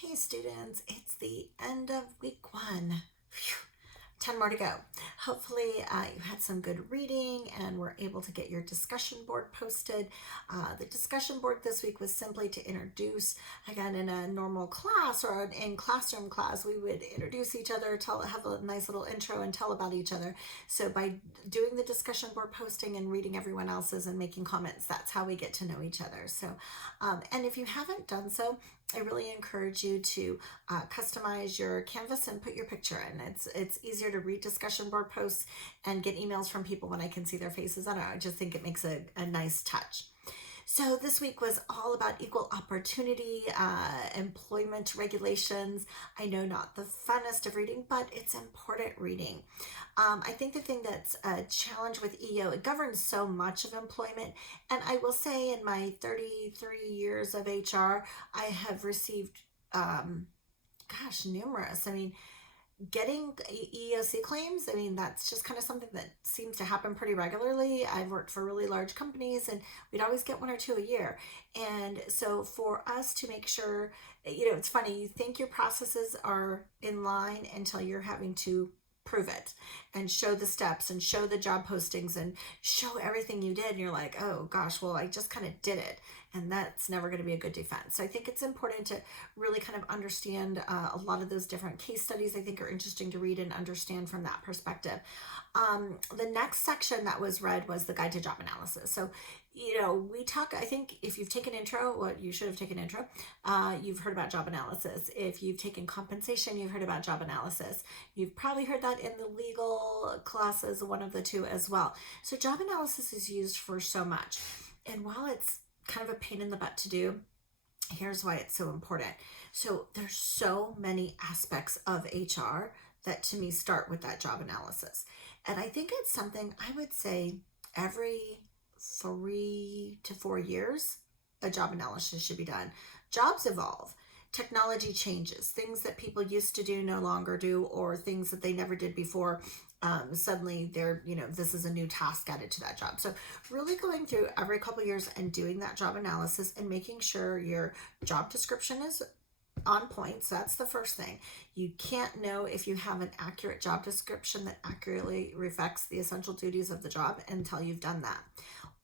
Hey students, it's the end of week one. Phew, 10 more to go. Hopefully you had some good reading and were able to get your discussion board posted. The discussion board this week was simply to introduce, again, in a normal class or an in-classroom class, we would introduce each other, have a nice little intro and tell about each other. So by doing the discussion board posting and reading everyone else's and making comments, that's how we get to know each other. So, and if you haven't done so, I really encourage you to customize your canvas and put your picture in. It's easier to read discussion board posts and get emails from people when I can see their faces. I don't know, I just think it makes a nice touch. So this week was all about equal opportunity, employment regulations. I know not the funnest of reading, but it's important reading. I think the thing that's a challenge with EO, it governs so much of employment. And I will say in my 33 years of HR, I have received, numerous. I mean, getting EEOC claims, I mean, that's just kind of something that seems to happen pretty regularly. I've worked for really large companies and we'd always get one or two a year. And so for us to make sure, it's funny, you think your processes are in line until you're having to prove it and show the steps and show the job postings and show everything you did. And you're like, oh gosh, well, I just kind of did it. And that's never going to be a good defense. So I think it's important to really kind of understand a lot of those different case studies. I think are interesting to read and understand from that perspective. The next section that was read was the guide to job analysis. So, we talk, I think if you've taken intro, well, you should have taken intro, you've heard about job analysis. If you've taken compensation, you've heard about job analysis. You've probably heard that in the legal classes, one of the two as well. So job analysis is used for so much. And while it's kind of a pain in the butt to do, here's why it's so important. So there's so many aspects of HR that to me start with that job analysis. And I think it's something I would say every 3 to 4 years, a job analysis should be done. Jobs evolve. Technology changes. Things that people used to do no longer do, or things that they never did before. Suddenly they're, this is a new task added to that job. So really going through every couple of years and doing that job analysis and making sure your job description is on point. So that's the first thing. You can't know if you have an accurate job description that accurately reflects the essential duties of the job until you've done that.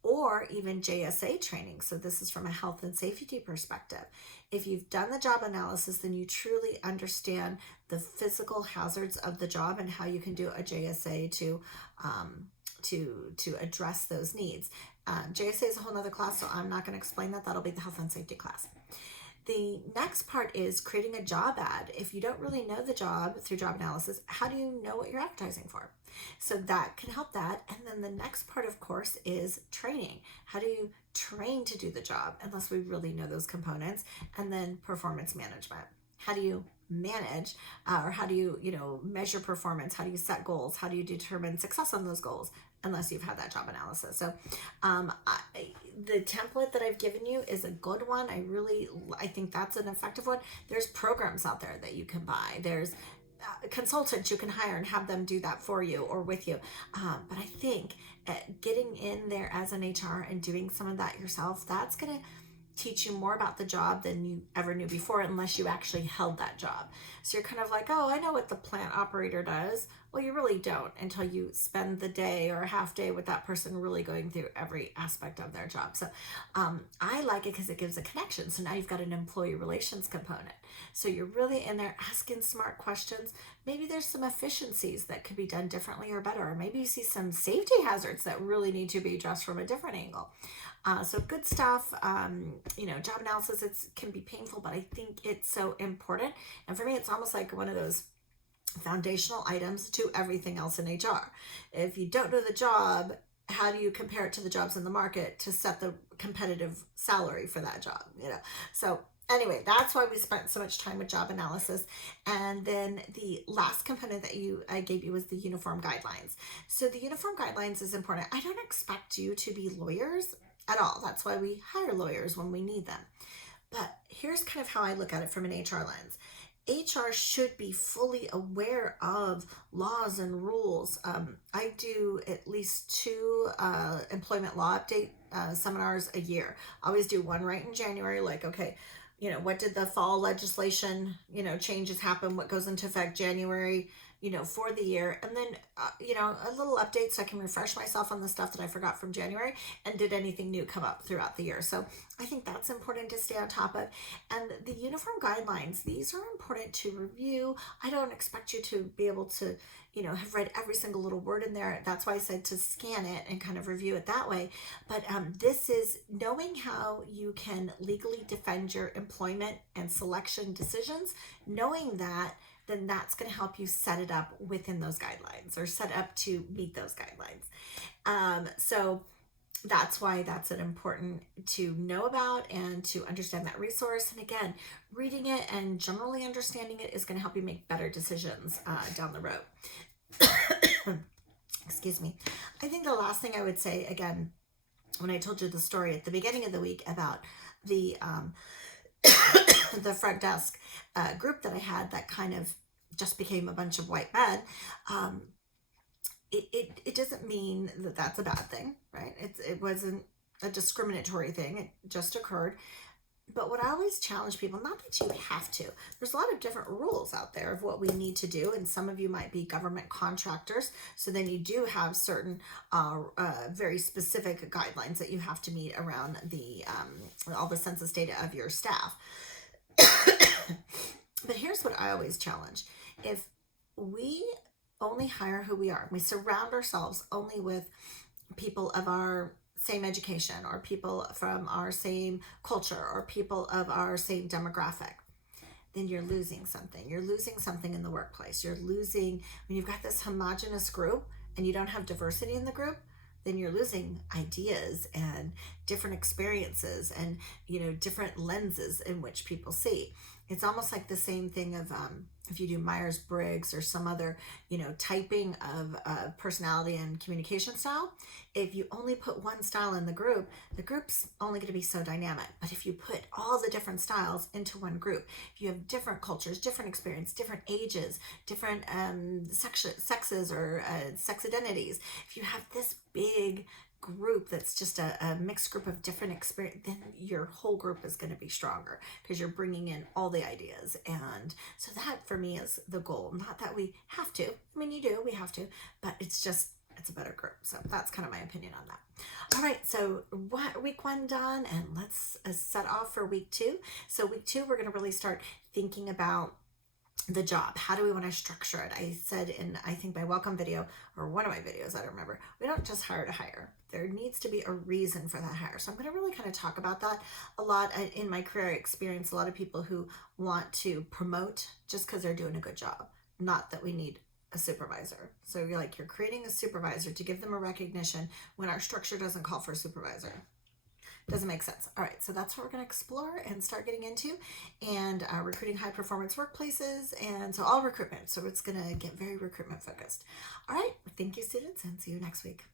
Or even JSA training. So this is from a health and safety perspective. If you've done the job analysis, then you truly understand the physical hazards of the job and how you can do a JSA to address those needs. JSA is a whole nother class, so I'm not going to explain that. That'll be the health and safety class. The next part is creating a job ad. If you don't really know the job through job analysis, how do you know what you're advertising for? So that can help that. And then the next part, of course, is training. How do you train to do the job, unless we really know those components? And then performance management. How do you manage or how do you, measure performance? How do you set goals? How do you determine success on those goals? Unless you've had that job analysis. So the template that I've given you is a good one. I think that's an effective one. There's programs out there that you can buy. There's consultants you can hire and have them do that for you or with you. But I think getting in there as an HR and doing some of that yourself, that's going to teach you more about the job than you ever knew before, unless you actually held that job. So you're kind of like, oh, I know what the plant operator does. Well, you really don't until you spend the day or a half day with that person really going through every aspect of their job. So I like it because it gives a connection. So now you've got an employee relations component. So you're really in there asking smart questions. Maybe there's some efficiencies that could be done differently or better. Or maybe you see some safety hazards that really need to be addressed from a different angle. So good stuff. Job analysis, can be painful, but I think it's so important. And for me, it's almost like one of those foundational items to everything else in HR. If you don't know the job, how do you compare it to the jobs in the market to set the competitive salary for that job? So anyway, that's why we spent so much time with job analysis. And then the last component that I gave you was the uniform guidelines. So the uniform guidelines is important. I don't expect you to be lawyers at all. That's why we hire lawyers when we need them. But here's kind of how I look at it from an HR lens. HR should be fully aware of laws and rules. I do at least 2 employment law update seminars a year. I always do one right in January, like, okay, what did the fall legislation, changes happen, what goes into effect January, for the year. And then, a little update so I can refresh myself on the stuff that I forgot from January, and did anything new come up throughout the year. So I think that's important to stay on top of. And the uniform guidelines, these are important to review. I don't expect you to be able to, have read every single little word in there. That's why I said to scan it and kind of review it that way. But this is knowing how you can legally defend your employment and selection decisions. Knowing that, then that's going to help you set it up within those guidelines, or set up to meet those guidelines. So that's why that's an important to know about and to understand that resource. And again, reading it and generally understanding it is going to help you make better decisions down the road. Excuse me. I think the last thing I would say, again, when I told you the story at the beginning of the week about the the front desk group that I had that kind of just became a bunch of white men, it doesn't mean that that's a bad thing, right? It wasn't a discriminatory thing. It just occurred. But what I always challenge people, not that you have to, there's a lot of different rules out there of what we need to do. And some of you might be government contractors. So then you do have certain very specific guidelines that you have to meet around the all the census data of your staff. But here's what I always challenge. If we only hire who we are, we surround ourselves only with people of our same education, or people from our same culture, or people of our same demographic, then you're losing something. You're losing something in the workplace. You're losing, when you've got this homogenous group and you don't have diversity in the group, then you're losing ideas and different experiences and, different lenses in which people see. It's almost like the same thing of if you do Myers-Briggs or some other, typing of personality and communication style. If you only put one style in the group's only going to be so dynamic. But if you put all the different styles into one group, if you have different cultures, different experience, different ages, different sexes or sex identities, if you have this big group that's just a mixed group of different experience, then your whole group is going to be stronger because you're bringing in all the ideas. And so that for me is the goal. Not that we have to. I mean, we have to, but it's a better group. So that's kind of my opinion on that. All right, so week 1 done, and let's set off for week 2. So week 2, we're going to really start thinking about the job. How do we want to structure it? I said in, I think, my welcome video, or one of my videos, I don't remember, we don't just hire to hire. There needs to be a reason for that hire. So I'm going to really kind of talk about that a lot. In my career, I experience a lot of people who want to promote just because they're doing a good job, not that we need a supervisor. So you're creating a supervisor to give them a recognition when our structure doesn't call for a supervisor. Doesn't make sense. All right, so that's what we're going to explore and start getting into, and recruiting high performance workplaces, and so all recruitment. So it's going to get very recruitment focused. All right, thank you, students, and see you next week.